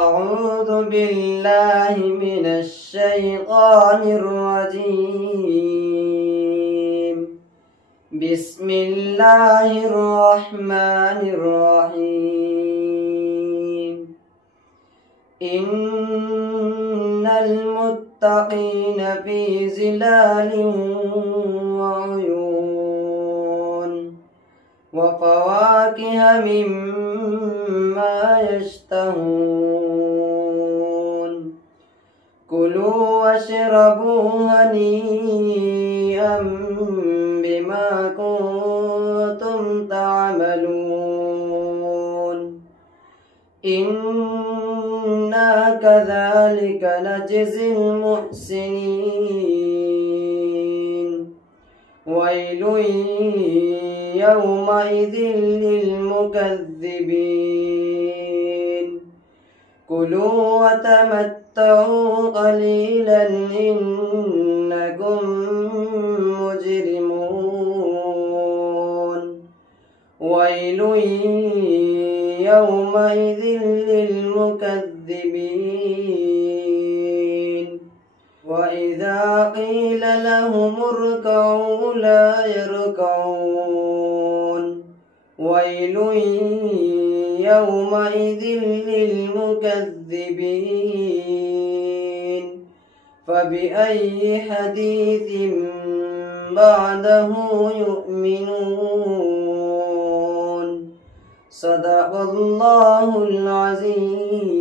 أعوذ بالله من الشيطان الرجيم. بسم الله الرحمن الرحيم. إن المتقين في ظلال وعيون وفواكه مما يشتهون. كلوا واشربوا هنيئا بما كنتم تعملون. إنا كذلك نجزي المحسنين. ويل يومئذ للمكذبين. كلوا وتمتعوا قليلا إنكم مجرمون. ويل يومئذ للمكذبين. وإذا قيل لهم اركعوا لا يركعون. ويل يومئذ للمكذبين. فبأي حديث بعده يؤمنون. صدق الله العظيم.